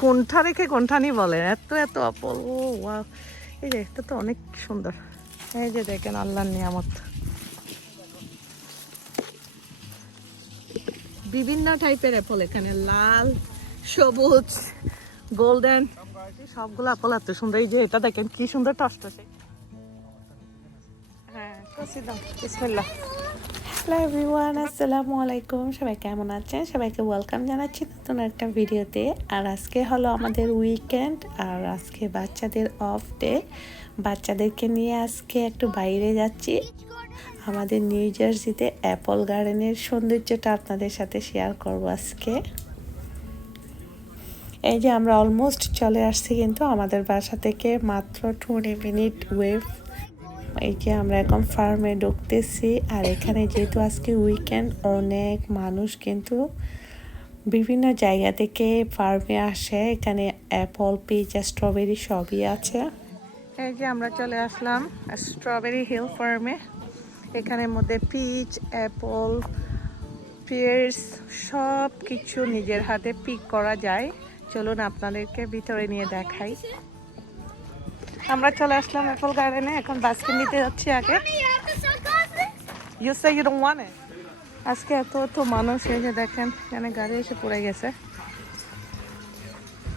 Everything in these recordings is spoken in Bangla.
কোনটা রেখে কোনটা বলে? এত এত আপল ও ওয়া এই যে, এটা তো অনেক সুন্দর। এই যে দেখেন, আল্লাহর নিয়ামত। বিভিন্ন টাইপের অ্যাপল এখানে। লাল, সবুজ গোল্ডেন সবগুলো অ্যাপল এত সুন্দর। এই যে, এটা দেখেন, কি সুন্দর টসটসে হ্যাঁ। বিসমিল্লাহ। হ্যালো এভরিওয়ান, আসসালামু আলাইকুম। সবাই কেমন আছেন? সবাইকে ওয়েলকাম জানাচ্ছি নতুন একটা ভিডিওতে। আর আজকে হলো আমাদের উইকেন্ড, আর আজকে বাচ্চাদের অফ ডে বাচ্চাদেরকে নিয়ে আজকে একটু বাইরে যাচ্ছি। আমাদের নিউ জার্সিতে অ্যাপল গার্ডেনের সৌন্দর্যটা আপনাদের সাথে শেয়ার করব আজকে। এই যে আমরা অলমোস্ট চলে আসছি কিন্তু আমাদের বাসা থেকে মাত্র টোয়েন্টি মিনিট ওয়েভ এই যে আমরা এখন ফার্মে ঢুকতেছি। আর এখানে যেহেতু আজকে উইকেন্ড অনেক মানুষ কিন্তু বিভিন্ন জায়গা থেকে ফার্মে আসে। এখানে অ্যাপল পিচ স্ট্রবেরি সবই আছে। এই যে আমরা চলে আসলাম স্ট্রবেরি হিল ফার্মে এখানের মধ্যে পিচ অ্যাপল পিয়ার্স সব কিছু নিজের হাতে পিক করা যায়। চলুন আপনাদেরকে ভিতরে নিয়ে দেখাই। আমরা চলে আসলাম অ্যাপল গার্ডেনে এখন বাস্কেট নিতে যাচ্ছি আগে। You say you don't want it আজকে এত এত মানুষ যে দেখেন এখানে গাড়ি এসে পড়ে গেছে।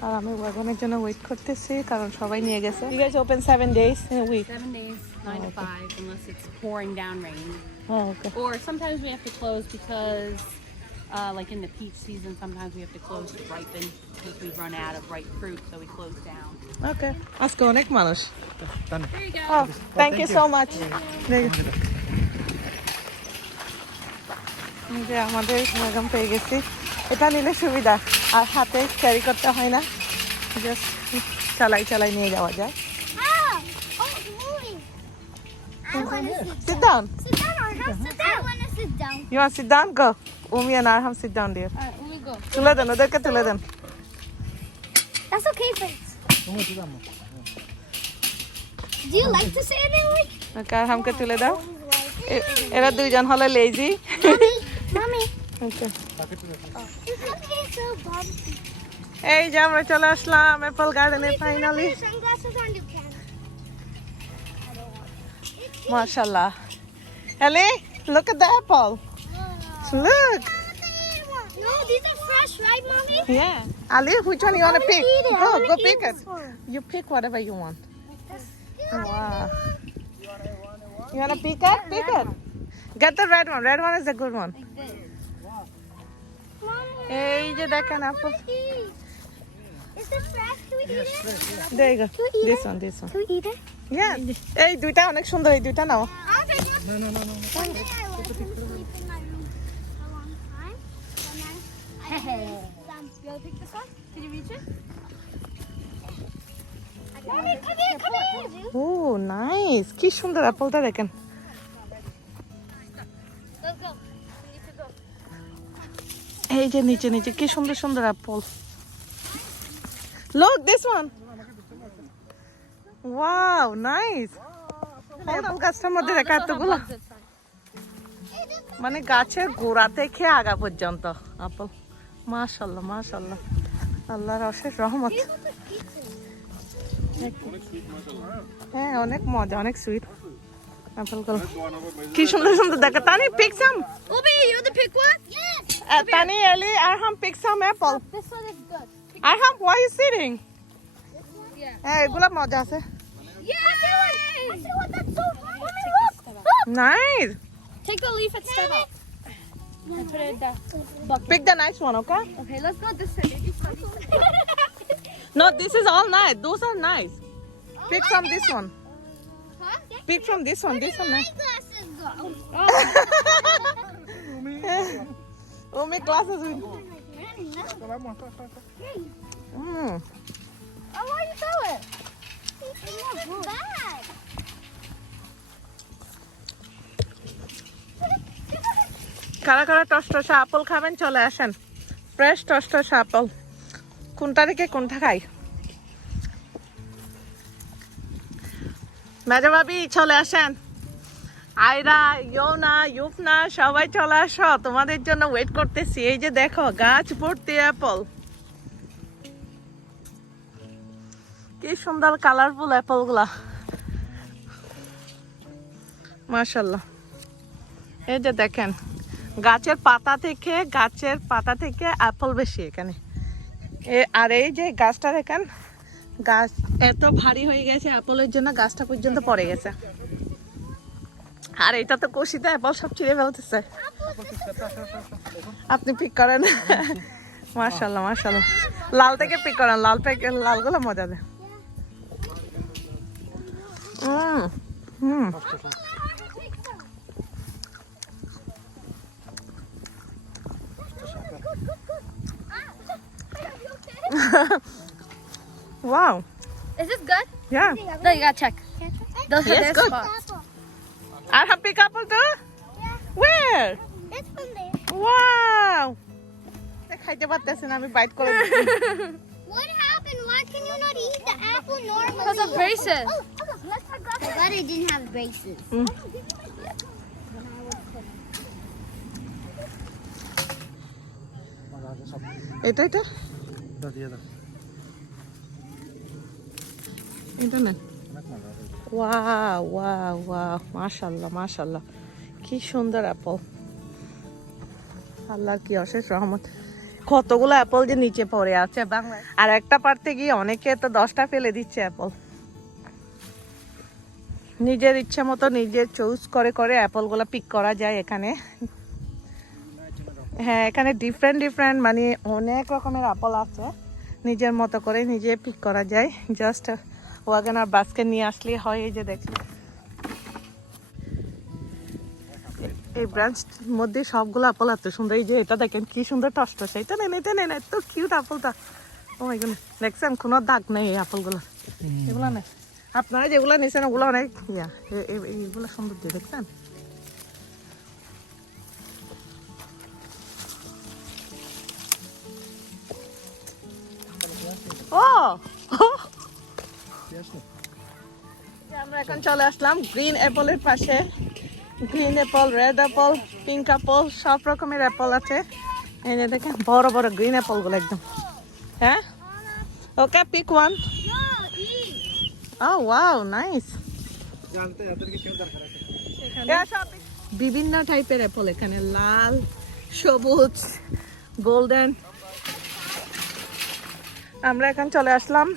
আর আমি ওয়াগনের জন্য ওয়েট করতেছি কারণ সবাই নিয়ে গেছে। You guys open 7 days in week Seven days, nine to five, unless it's pouring down rain. Okay Or sometimes we have to close because, uh, like in the peach season, sometimes we have to close to ripen because we run out of ripe fruit, so we close down. ওকে আজকে অনেক মানুষ There you go. Oh, thank you so much. এই যে আমাদের ম্যাগাম পেয়ে গেছি এটা নিলে সুবিধা আর হাতে ক্যারি করতে হয় না জাস্ট চালাই চালাই নিয়ে যাওয়া যায় Ah! Oh, moving. I want to sit Sit down. I want to sit down. You? Go. Umi and Arham sit down there. Alright, let me go. তুলে দেন ওদেরকে তুলে দেন That's okay, friends. Do you like to sit in it? Like? ওকে আরহামকে তুলে দাও এরা দুইজন হলে লেজি Mommy, bumpy. এই যে আমরা চলে আসলাম অ্যাপল গার্ডেনে finally have Ellie, look at the apple. Look. No, these are fresh, right, mommy? Yeah. Ali, which one you want to wanna pick? eat it. I Go, wanna go eat pick it. this one. You pick whatever you want. Yeah. Wow. You want to pick it? Pick it. Get the red one. Red one is the good one. Like this. Mommy, এই যে দেখেন I apple. wanna eat. Is it fresh? Can we eat it? There you go. Can we eat This it? one, this one. Can we eat it? Yeah. এই দুইটা অনেক সুন্দর এই দুইটা নাও I'll take one. No, no, no, no. One day I let him sleep in my room for a long time. And then I um, you want to pick this one? Can you reach it? Mommy, come here, come here. O nice কি সুন্দর অ্যাপলটা দেখেন Let's go. We need to go. এই যে নিচে নিচে কি সুন্দর সুন্দর apple look this one wow nice গাছটার মধ্যে দেখা এতগুলো। মানে গাছের গোড়া থেকে আগা পর্যন্ত আপেল মাশাল্লাহ মাশাল্লাহ। আল্লাহর অশেষ রহমত। হ্যাঁ অনেক মজা অনেক সুইট আপেলগুলো কি সুন্দর সুন্দর দেখা তানি পিক সাম? তানি এলি আরহাম পিক সাম অ্যাপল Yeah. হ্যাঁ এগুলো মজা আছে। Yay! I see Look. Nice. Take the leaf and step up. Put it in the. Pick the nice one, okay? Okay, let's go this way. No, this is all nice. Those are nice. Pick from this one. Huh? Pick from this one. This one nice. glasses go? We'll glasses. Mm. Oh, why you throw it? কারা কারা টসটসা আপেল খাবেন, চলে আসেন। ফ্রেশ টসটসা আপেল। কোনটা থেকে কোনটা খাই? মেজা ভাবি, চলে আসেন। আয়রা, ইয়োনা, ইউফনা, সবাই চলে আসো। তোমাদের জন্য ওয়েট করতেছি। এই যে দেখো, গাছ ভর্তি অ্যাপল কি সুন্দর কালারফুল অ্যাপলগুলা। মাশাল্লাহ এই যে দেখেন, গাছের পাতা থেকে, গাছের পাতা থেকে অ্যাপল বেশি এখানে। এ, আর এই যে গাছটা দেখেন, গাছ এত ভারী হয়ে গেছে অ্যাপলের জন্য গাছটা পর্যন্ত পড়ে গেছে। আর এটা তো কষিতে অ্যাপল সব ছিঁড়ে ফেলতেছে। আপনি পিক করেন। মার্শাল্লাহ মার্শাল্লাহ লাল থেকে পিক করেন, লাল থেকে লালগুলো মজা দেয়। হুম হুম Wow. Is this good? Yeah. No, you gotta check. Those Yes, are their good. spots. I have pick apple too? Yeah. Where? It's from there. Wow. খাইতে পারতেছি না আমি বাইট করে দিচ্ছি। What happened? Why can you not eat the apple normally? Because of braces. Oh, oh, look, let's About But didn't have braces. Mm. এটা এটা? এটা না? ওয়াও ওয়াও ওয়াও মাশাল্লাহ মাশাল্লাহ। কি সুন্দর অ্যাপল। আল্লাহর কি অশেষ রহমত। কতগুলো অ্যাপল যে নিচে পড়ে আছে বাংলায়। আর একটা পারতে গিয়ে অনেকে তো দশটা ফেলে দিচ্ছে অ্যাপল। নিজের ইচ্ছে মতো নিজের চুজ করে করে অ্যাপলগুলো পিক করা যায় এখানে। হ্যাঁ এখানে ডিফারেন্ট ডিফারেন্ট মানে অনেক রকমের আপেল আছে। নিজের মতো করে নিজে পিক করা যায়। জাস্ট ওয়াগান আর বাস্কেট নিয়ে আসলে হয় এই যে দেখি এই ব্রাঞ্চ মধ্যে সবগুলো আপেল এত সুন্দর। এই যে এটা দেখেন কি সুন্দর টস এটা নেন এটা নেন এত কিউট আপেলটা ও গড দেখছেন কোনো দাগ নেই এই আপেলগুলো এগুলো নেই আপনারা যেগুলো নিয়েছেন ওগুলো অনেক এইগুলো সুন্দর দিয়ে দেখছেন? ও! আমরা এখন চলে আসলাম গ্রিন অ্যাপলের পাশে। Green apple, red apple, pink apple, সব রকমের অ্যাপল আছে। যে দেখেন, বড় বড় গ্রিন অ্যাপলগুলো একদম। হ্যাঁ? Okay pick one oh wow nice বিভিন্ন টাইপের অ্যাপল এখানে লাল সবুজ গোল্ডেন আমরা এখন চলে আসলাম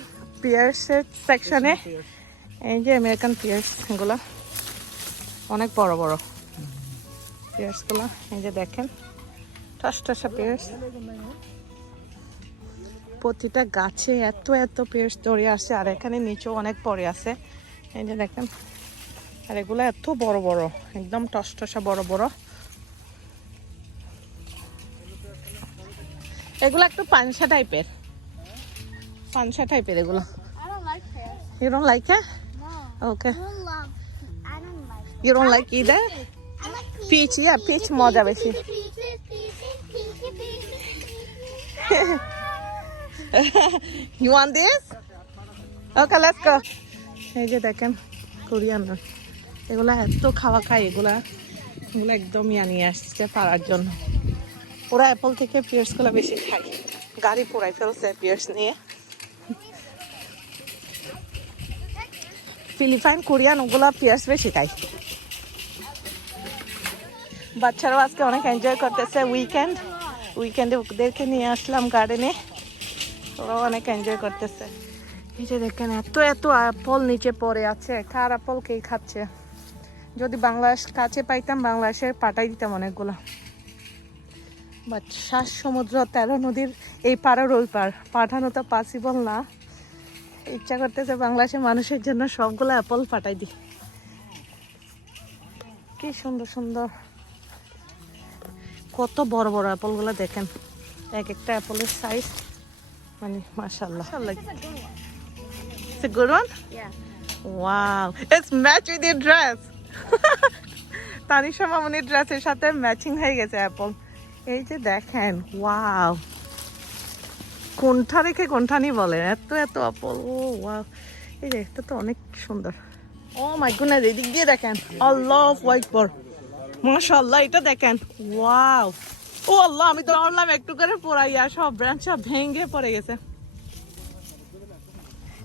পিয়ার্সের সেকশনে এই যে আমেরিকান পিয়ার্স এগুলো অনেক বড় বড়। পিয়ার্সগুলো এই যে দেখেন। টস টসা পিয়ার্স প্রতিটা গাছে এত এত পেস ধরে আসে আর এখানে নিচেও অনেক পরে আছে। এই যে দেখেন আর এগুলো এত বড় বড় একদম টস টসা বড় বড়। এগুলো একটু পানসা টাইপের। পানসা টাইপের এগুলো। You don't like okay you don't like either peach yeah peach মজা বেশি You want this? Okay, let's go. এই যে দেখেন কোরিয়ান। এগুলা এত খাওয়া খায় এগুলা। এগুলো একদম ইয়া নিয়ে আসছে পাড়ার জন্য। ওরা অ্যাপল থেকে পিয়ার্সগুলো বেশি খায়। গাড়ি পোড়াই ফেলছে পিয়ার্স নিয়ে। ফিলিপাইন কোরিয়ান ওগুলা পিয়ার্স বেশি খায়। বাচ্চারাও আজকে অনেক এনজয় করতেছে উইকেন্ড উইকেন্ডে ওদেরকে নিয়ে আসলাম গার্ডেনে ওরাও অনেক এনজয় করতেছে। এই যে দেখেন, এত এত আপল নিচে পড়ে আছে, কার আপল কে খাচ্ছে? যদি বাংলাদেশ কাছে পাইতাম, বাংলাদেশে পাঠাই দিতাম অনেকগুলো। বাট শ্বাস সমুদ্র তেরো নদীর এই পাড়ার ওই পার পাঠানো তো পসিবল না। ইচ্ছা করতেছে বাংলাদেশের মানুষের জন্য সবগুলো অ্যাপল পাঠাই দিই। কি সুন্দর সুন্দর। কত বড় বড় অ্যাপলগুলো দেখেন। এক একটা অ্যাপলের সাইজ মানে মাশাল্লাহ It's a good one? Yeah. Wow. It's match with your dress. Tanisha মামুনির ড্রেসের সাথে ম্যাচিং হয়ে গেছে অ্যাপল এই যে দেখেন ওয়াও কোনটা রেখে কোনঠানি বলেন এত এত অ্যাপল ও ওয়াও এই যে এটা তো অনেক সুন্দর। ও মাই গুডনেস এদিক দিয়ে দেখেন। আল্লাহ হোয়াইট বর মাশাআল্লাহ এটা দেখেন। ওয়াও ও আল্লাহ আমি তো ভাবলাম একটু করে পড়াইয়া সব ব্রাঞ্চ সব ভেঙে পড়ে গেছে।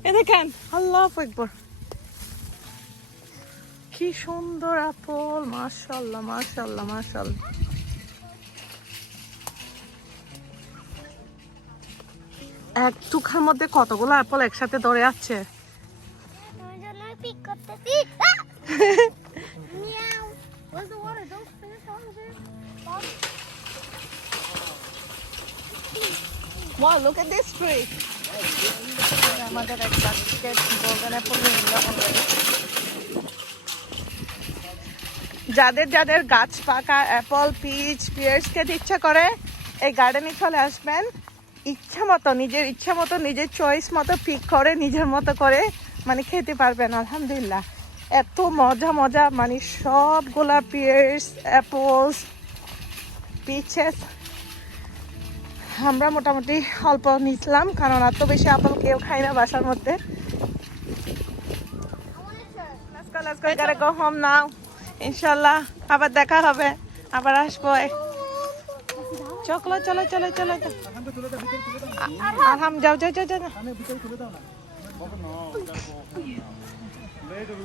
এ দেখেন আল্লাহ একবার কি সুন্দর আপল মাশাল্লাহ মাশাল্লাহ মাশাল্লাহ এক টুকার মধ্যে কতগুলো অ্যাপল একসাথে ধরে আছে? Wow, look at this tree. যাদের যাদের গাছ পাকা অ্যাপল পিচ পিয়ার্স খেতে ইচ্ছা করে এই গার্ডেনে চলে আসবেন ইচ্ছা মতো নিজের ইচ্ছা মতো নিজের চয়েস মতো পিক করে নিজের মতো করে মানে খেতে পারবেন আলহামদুলিল্লাহ এত মজা মজা মানে সবগুলা পিয়ার্স অ্যাপলস পিচেস আমরা মোটামুটি অল্প নিচ্ছিলাম কারণ এত বেশি আপেল কেউ খাই না বাসার মধ্যে। Home now. ইনশাল্লাহ আবার দেখা হবে, আবার আসব। চলো চলো চলো চলো আলহাম, যাও যাও যাও যাও। Later